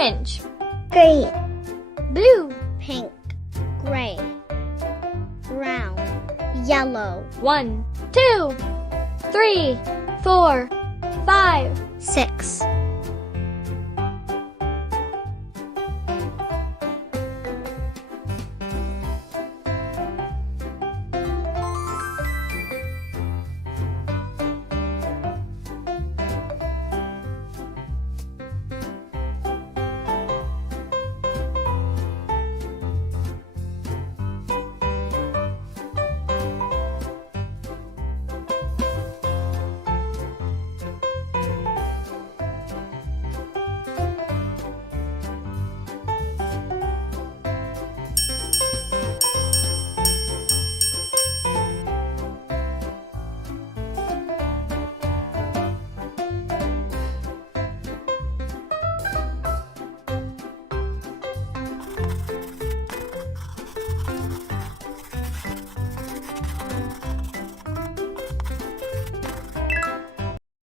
Orange. green, Blue. pink, gray, brown, yellow, 1, 2, 3, 4, 5, 6,